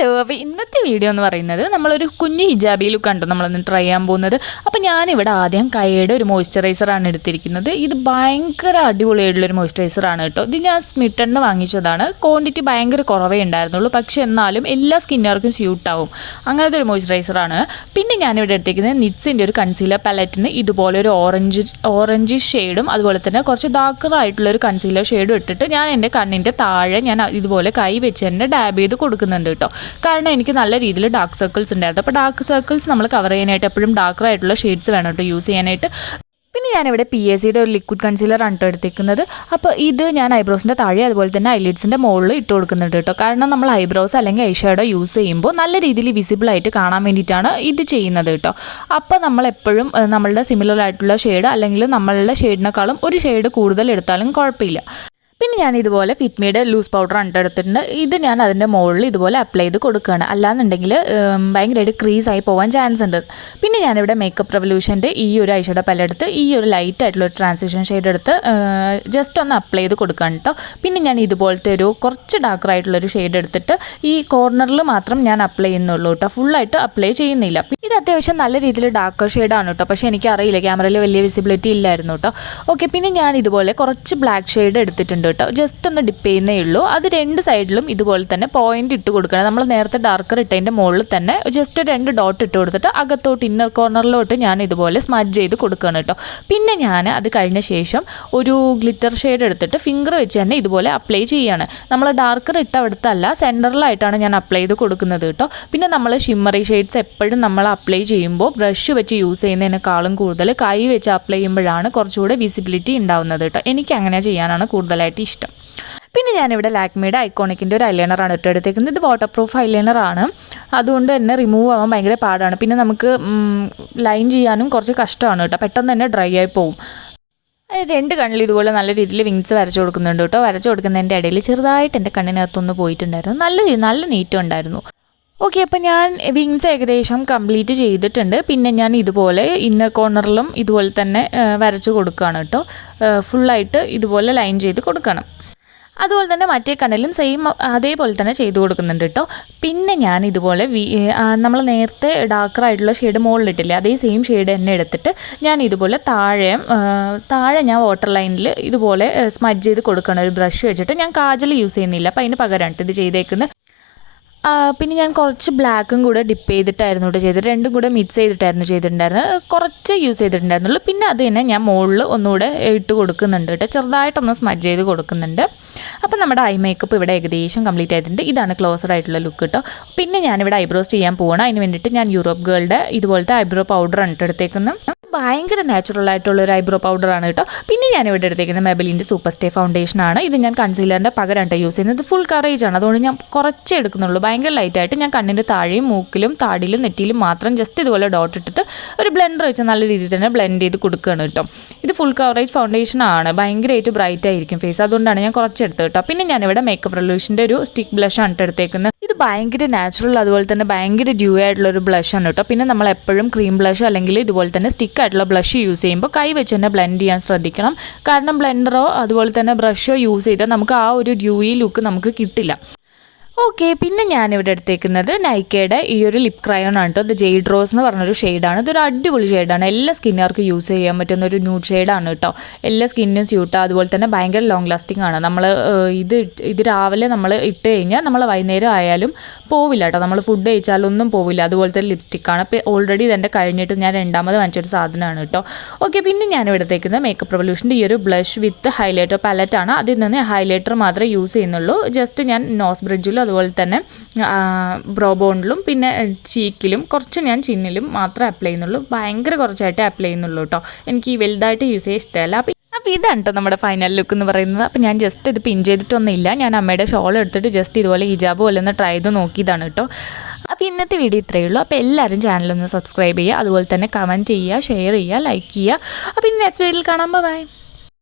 Hello, അപ്പോൾ ഇന്നത്തെ video എന്ന് പറയുന്നത് നമ്മളൊരു കുഞ്ഞ് ഹിജാബി ലുക്കാണ് നമ്മളൊന്ന് ട്രൈ ചെയ്യാൻ പോകുന്നത്. അപ്പോൾ ഞാനിവിടെ ആദ്യം കൈയുടെ ഒരു മോയ്സ്ചറൈസറാണ് എടുത്തിരിക്കുന്നത്. ഇത് ഭയങ്കര അടിപൊളിയായിട്ടുള്ളൊരു മോയ്സ്ചറൈസറാണ് കേട്ടോ. ഇത് ഞാൻ സ്മിട്ടണിൽ നിന്ന് വാങ്ങിച്ചതാണ്. ക്വാണ്ടിറ്റി ഭയങ്കര കുറവേ ഉണ്ടായിരുന്നുള്ളൂ, പക്ഷേ എന്നാലും എല്ലാ സ്കിന്നുകാർക്കും സ്യൂട്ടാവും അങ്ങനത്തെ ഒരു മോയ്സ്ചറൈസറാണ്. പിന്നെ ഞാനിവിടെ എടുത്തിരിക്കുന്നത് നിറ്റ്സിൻ്റെ ഒരു കൺസീലർ പാലറ്റിന് ഇതുപോലെ ഒരു ഓറഞ്ച് ഷെയ്ഡും അതുപോലെ തന്നെ കുറച്ച് ഡാർക്കർ ആയിട്ടുള്ളൊരു കൺസീലർ ഷെയ്ഡും ഇട്ടിട്ട് ഞാൻ എൻ്റെ കണ്ണിൻ്റെ താഴെ ഞാൻ ഇതുപോലെ കൈ വെച്ച് തന്നെ ഡാബ് ചെയ്ത് കൊടുക്കുന്നുണ്ട് കേട്ടോ. കാരണം എനിക്ക് നല്ല രീതിയിൽ ഡാർക്ക് സർക്കിൾസ് ഉണ്ടായിരുന്നു. അപ്പോൾ ഡാർക്ക് സർക്കിൾസ് നമ്മൾ കവർ ചെയ്യാനായിട്ട് എപ്പോഴും ഡാർക്കർ ആയിട്ടുള്ള ഷെയ്ഡ്സ് വേണം കേട്ടോ യൂസ് ചെയ്യാനായിട്ട്. പിന്നെ ഞാനിവിടെ PACയുടെ ഒരു ലിക്വിഡ് കൺസീലറാണ് കേട്ടോ എടുത്തിരിക്കുന്നത്. അപ്പോൾ ഇത് ഞാൻ ഐബ്രോസിൻ്റെ താഴെ അതുപോലെ തന്നെ ഐലിഡ്സിൻ്റെ മുകളിൽ ഇട്ട് കൊടുക്കുന്നുണ്ട് കേട്ടോ. കാരണം നമ്മൾ ഐബ്രോസ് അല്ലെങ്കിൽ ഐ ഷാഡോ യൂസ് ചെയ്യുമ്പോൾ നല്ല രീതിയിൽ വിസിബിളായിട്ട് കാണാൻ വേണ്ടിയിട്ടാണ് ഇത് ചെയ്യുന്നത് കേട്ടോ. അപ്പോൾ നമ്മളെപ്പോഴും നമ്മളുടെ സിമിലർ ആയിട്ടുള്ള ഷെയ്ഡ് അല്ലെങ്കിൽ നമ്മളുടെ ഷെയ്ഡിനേക്കാളും ഒരു ഷെയ്ഡ് കൂടുതൽ എടുത്താലും കുഴപ്പമില്ല. പിന്നെ ഞാൻ ഇതുപോലെ ഫിറ്റ്മിയുടെ ലൂസ് പൗഡർ എടുത്തിട്ടുണ്ട്. ഇത് ഞാൻ അതിൻ്റെ മുകളിൽ ഇതുപോലെ അപ്ലൈ ചെയ്ത് കൊടുക്കുകയാണ്. അല്ലാന്നുണ്ടെങ്കിൽ ഭയങ്കരമായിട്ട് ക്രീസായി പോകാൻ ചാൻസ് ഉണ്ട്. പിന്നെ ഞാനിവിടെ മേക്കപ്പ് റെവല്യൂഷൻ്റെ ഈ ഒരു ഐഷാഡോ പാലെടുത്ത് ഈ ഒരു ലൈറ്റ് ആയിട്ടുള്ള ഒരു ട്രാൻസിഷൻ ഷെയ്ഡ് എടുത്ത് ജസ്റ്റ് ഒന്ന് അപ്ലൈ ചെയ്ത് കൊടുക്കുകയാണ് കേട്ടോ. പിന്നെ ഞാൻ ഇതുപോലത്തെ ഒരു കുറച്ച് ഡാർക്കർ ആയിട്ടുള്ളൊരു ഷെയ്ഡ് എടുത്തിട്ട് ഈ കോർണറിൽ മാത്രം ഞാൻ അപ്ലൈ ചെയ്യുന്നുള്ളൂ കേട്ടോ. ഫുള്ളായിട്ട് അപ്ലൈ ചെയ്യുന്നില്ല. ഇത് അത്യാവശ്യം നല്ല രീതിയിൽ ഡാർക്കർ ഷെയ്ഡാണ് കേട്ടോ. പക്ഷേ എനിക്കറിയില്ല, ക്യാമറയിൽ വലിയ വിസിബിലിറ്റി ഇല്ലായിരുന്നു കേട്ടോ. ഓക്കെ, പിന്നെ ഞാൻ ഇതുപോലെ കുറച്ച് ബ്ലാക്ക് ഷെയ്ഡ് എടുത്തിട്ടുണ്ട് കേട്ടോ. ജസ്റ്റ് ഒന്ന് ഡിപ്പ് ചെയ്യുന്നേ ഉള്ളൂ. അത് രണ്ട് സൈഡിലും ഇതുപോലെ തന്നെ പോയിന്റ് ഇട്ട് കൊടുക്കണം. നമ്മൾ നേരത്തെ ഡാർക്കർ ഇട്ടതിൻ്റെ മുകളിൽ തന്നെ ജസ്റ്റ് 2 ഡോട്ട് ഇട്ട് കൊടുത്തിട്ട് അകത്തോട്ട് ഇന്നർ കോർണറിലോട്ട് ഞാൻ ഇതുപോലെ സ്മഡ്ജ് ചെയ്ത് കൊടുക്കുകയാണ് കേട്ടോ. പിന്നെ ഞാൻ അത് കഴിഞ്ഞ ശേഷം ഒരു ഗ്ലിറ്റർ ഷെയ്ഡ് എടുത്തിട്ട് ഫിംഗർ വെച്ച് തന്നെ ഇതുപോലെ അപ്ലൈ ചെയ്യുകയാണ്. നമ്മൾ ഡാർക്കർ ഇട്ട അവിടുത്തല്ല, സെൻറ്ററിലായിട്ടാണ് ഞാൻ അപ്ലൈ ചെയ്ത് കൊടുക്കുന്നത് കേട്ടോ. പിന്നെ നമ്മൾ ഷിമ്മറി ഷെയ്ഡ്സ് എപ്പോഴും നമ്മൾ അപ്ലൈ ചെയ്യുമ്പോൾ ബ്രഷ് വെച്ച് യൂസ് ചെയ്യുന്നതിനേക്കാളും കൂടുതൽ കൈ വെച്ച് അപ്ലൈ ചെയ്യുമ്പോഴാണ് കുറച്ചുകൂടെ വിസിബിലിറ്റി ഉണ്ടാവുന്നത് കേട്ടോ. എനിക്ക് അങ്ങനെ ചെയ്യാനാണ് കൂടുതലായിട്ട് ഇഷ്ടം. പിന്നെ ഞാനിവിടെ ലാക്മിയുടെ ഐക്കോണിക്കിൻ്റെ ഒരു ഐലൈനറാണ് ഇട്ട് എടുത്തേക്കുന്നത്. ഇത് വാട്ടർ പ്രൂഫ് ഐലൈനറാണ്, അതുകൊണ്ട് തന്നെ റിമൂവ് ആവാൻ ഭയങ്കര പാടാണ്. പിന്നെ നമുക്ക് ലൈൻ ചെയ്യാനും കുറച്ച് കഷ്ടമാണ് കേട്ടോ. പെട്ടെന്ന് തന്നെ ഡ്രൈ ആയി പോവും. 2 കണ്ണിൽ ഇതുപോലെ നല്ല രീതിയിൽ വിങ്സ് വരച്ചു കൊടുക്കുന്നുണ്ട് കേട്ടോ. വരച്ചു കൊടുക്കുന്നതിൻ്റെ ഇടയിൽ ചെറുതായിട്ട് എൻ്റെ കണ്ണിനകത്തൊന്ന് പോയിട്ടുണ്ടായിരുന്നു. നല്ല നീറ്റം ഉണ്ടായിരുന്നു. ഓക്കെ, അപ്പോൾ ഞാൻ വിങ്സ് ഏകദേശം കംപ്ലീറ്റ് ചെയ്തിട്ടുണ്ട്. പിന്നെ ഞാൻ ഇതുപോലെ ഇന്നർ കോർണറിലും ഇതുപോലെ തന്നെ വരച്ചു കൊടുക്കുകയാണ് കേട്ടോ. ഫുള്ളായിട്ട് ഇതുപോലെ ലൈൻ ചെയ്ത് കൊടുക്കണം. അതുപോലെ തന്നെ മറ്റേ കണ്ണിലും സെയിം അതേപോലെ തന്നെ ചെയ്ത് കൊടുക്കുന്നുണ്ട് കേട്ടോ. പിന്നെ ഞാൻ ഇതുപോലെ നമ്മൾ നേരത്തെ ഡാർക്കർ ആയിട്ടുള്ള ഷെയ്ഡ് മുകളിലിട്ടില്ലേ, അതേ സെയിം ഷെയ്ഡ് തന്നെ എടുത്തിട്ട് ഞാൻ ഇതുപോലെ താഴെ ഞാൻ വാട്ടർ ലൈനിൽ ഇതുപോലെ സ്മഡ്ജ് ചെയ്ത് കൊടുക്കണം ഒരു ബ്രഷ് വെച്ചിട്ട്. ഞാൻ കാജൽ യൂസ് ചെയ്യുന്നില്ല, അപ്പോൾ അതിന് പകരമാണ് ഇത് ചെയ്തേക്കുന്നത്. പിന്നെ ഞാൻ കുറച്ച് ബ്ലാക്കും കൂടെ ഡിപ്പ് ചെയ്തിട്ടായിരുന്നു കേട്ടോ ചെയ്തിട്ട്, 2 കൂടെ മിക്സ് ചെയ്തിട്ടായിരുന്നു ചെയ്തിട്ടുണ്ടായിരുന്നത്. കുറച്ച് യൂസ് ചെയ്തിട്ടുണ്ടായിരുന്നുള്ളൂ. പിന്നെ അത് തന്നെ ഞാൻ മുകളിൽ ഒന്നുകൂടെ ഇട്ട് കൊടുക്കുന്നുണ്ട് കേട്ടോ. ചെറുതായിട്ടൊന്ന് സ്മഡ്ജ് ചെയ്ത് കൊടുക്കുന്നുണ്ട്. അപ്പം നമ്മുടെ ഐ മേക്കപ്പ് ഇവിടെ ഏകദേശം കംപ്ലീറ്റ് ആയിട്ടുണ്ട്. ഇതാണ് ക്ലോസർ ആയിട്ടുള്ള ലുക്ക് കേട്ടോ. പിന്നെ ഞാനിവിടെ ഐബ്രോസ് ചെയ്യാൻ പോകണം. അതിന് വേണ്ടിയിട്ട് ഞാൻ യൂറോപ്പ് ഗേളുടെ ഇതുപോലത്തെ ഐബ്രോ പൗഡറാണ് കേട്ടോ എടുത്തേക്കുന്നത്. ഭയങ്കര നാച്ചുറൽ ആയിട്ടുള്ളൊരു ഐബ്രോ പൗഡറാണ് കേട്ടോ. പിന്നെ ഞാനിവിടെ എടുത്തേക്കുന്നത് മെബലിൻ്റെ സൂപ്പർ സ്റ്റേ ഫൗണ്ടേഷനാണ്. ഇത് ഞാൻ കൺസീലറിൻ്റെ പകരം കേട്ടോ യൂസ് ചെയ്യുന്നത്. ഫുൾ കവറേജ് ആണ്, അതുകൊണ്ട് ഞാൻ കുറച്ചേ എടുക്കുന്നുള്ളൂ. ഭയങ്കര ലൈറ്റായിട്ട് ഞാൻ കണ്ണിൻ്റെ താഴെയും മൂക്കിലും താടിയിലും നെറ്റിയിലും മാത്രം ജസ്റ്റ് ഇതുപോലെ ഡോട്ട് ഇട്ടിട്ട് ഒരു ബ്ലെൻഡർ വെച്ച് നല്ല രീതിയിൽ തന്നെ ബ്ലെൻഡ് ചെയ്ത് കൊടുക്കുകയാണ് കേട്ടോ. ഇത് ഫുൾ കവറേജ് ഫൗണ്ടേഷനാണ്, ഭയങ്കരമായിട്ട് ബ്രൈറ്റ് ആയിരിക്കും ഫേസ്, അതുകൊണ്ടാണ് ഞാൻ കുറച്ചെടുത്തത് കേട്ടോ. പിന്നെ ഞാനിവിടെ മേക്കപ്പ് റെവല്യൂഷൻ്റെ ഒരു സ്റ്റിക്ക് ബ്ലഷാണ് കേട്ടോ എടുത്തേക്കുന്നത്. ഇത് ഭയങ്കര നാച്ചുറൽ അതുപോലെ തന്നെ ഭയങ്കര ഡ്യൂ ആയിട്ടുള്ളൊരു ബ്ലഷാണ് കേട്ടോ. പിന്നെ നമ്മൾ എപ്പോഴും ക്രീം ബ്ലഷ് അല്ലെങ്കിൽ ഇതുപോലെ തന്നെ സ്റ്റിക്ക് ആയിട്ടുള്ള ബ്ലഷ് യൂസ് ചെയ്യുമ്പോൾ കൈ വെച്ച് തന്നെ ബ്ലെൻഡ് ചെയ്യാൻ ശ്രദ്ധിക്കണം. കാരണം ബ്ലെൻഡറോ അതുപോലെ തന്നെ ബ്രഷോ യൂസ് ചെയ്താൽ നമുക്ക് ആ ഒരു ഡ്യൂയി ലുക്ക് നമുക്ക് കിട്ടില്ല. ഓക്കെ, പിന്നെ ഞാനിവിടെ എടുത്തേക്കുന്നത് നൈക്കയുടെ ഈ ഒരു ലിപ് ക്രയോൺ ആണ് കേട്ടോ. ഇത് ജെയ്ഡ് റോസ് എന്ന് പറഞ്ഞൊരു ഷെയ്ഡാണ്. ഇതൊരു അടിപൊളി ഷെയ്ഡാണ്. എല്ലാ സ്കിന്നുകാർക്കും യൂസ് ചെയ്യാൻ പറ്റുന്ന ഒരു ന്യൂഡ് ഷെയ്ഡാണ് കേട്ടോ. എല്ലാ സ്കിന്നും സ്യൂട്ടാണ്. അതുപോലെ തന്നെ ഭയങ്കര ലോങ് ലാസ്റ്റിംഗ് ആണ്. നമ്മൾ ഇത് രാവിലെ നമ്മൾ ഇട്ട് കഴിഞ്ഞാൽ നമ്മൾ വൈകുന്നേരം ആയാലും പോവില്ല കേട്ടോ. നമ്മൾ ഫുഡ് കഴിച്ചാലൊന്നും പോവില്ല. അതുപോലത്തെ ലിപ്സ്റ്റിക്കാണ്. അപ്പോൾ ഓൾറെഡി ഇതെൻ്റെ കഴിഞ്ഞിട്ട് ഞാൻ 2ാമത് വാങ്ങിച്ചൊരു സാധനമാണ് കേട്ടോ. ഓക്കെ, പിന്നെ ഞാനിവിടെ എടുത്തേക്കുന്നത് മേക്കപ്പ് റെവല്യൂഷൻ്റെ ഈ ഒരു ബ്ലഷ് വിത്ത് ഹൈലൈറ്റർ പാലറ്റാണ്. അതിൽ നിന്ന് ഹൈലൈറ്റർ മാത്രമേ യൂസ് ചെയ്യുന്നുള്ളൂ. ജസ്റ്റ് ഞാൻ നോസ് ബ്രിഡ്ജിലും അതുപോലെ തന്നെ ബ്രോ ബോണിലും പിന്നെ ചീക്കിലും കുറച്ച് ഞാൻ ചിന്നിലും മാത്രമേ അപ്ലൈ ചെയ്യുന്നുള്ളൂ. ഭയങ്കര കുറച്ചായിട്ടേ അപ്ലൈ ചെയ്യുന്നുള്ളൂ കേട്ടോ. എനിക്ക് വലുതായിട്ട് യൂസ് ചെയ്യാൻ ഇഷ്ടമല്ല. അപ്പോൾ ഇതാണ് കേട്ടോ നമ്മുടെ ഫൈനൽ ലുക്ക് എന്ന് പറയുന്നത്. അപ്പോൾ ഞാൻ ജസ്റ്റ് ഇത് പിൻ ചെയ്തിട്ടൊന്നുമില്ല. ഞാൻ അമ്മയുടെ ഷോൾ എടുത്തിട്ട് ജസ്റ്റ് ഇതുപോലെ ഹിജാബ് പോലെ ഒന്ന് ട്രൈ ചെയ്ത് നോക്കിയതാണ് കേട്ടോ. അപ്പോൾ ഇന്നത്തെ വീഡിയോ ഇത്രയേ ഉള്ളൂ. അപ്പോൾ എല്ലാവരും ചാനലൊന്ന് സബ്സ്ക്രൈബ് ചെയ്യുക, അതുപോലെ തന്നെ കമൻറ്റ് ചെയ്യുക, ഷെയർ ചെയ്യുക, ലൈക്ക് ചെയ്യുക. അപ്പോൾ ഇനി നെക്സ്റ്റ് വീഡിയോയിൽ കാണാം. ബൈ.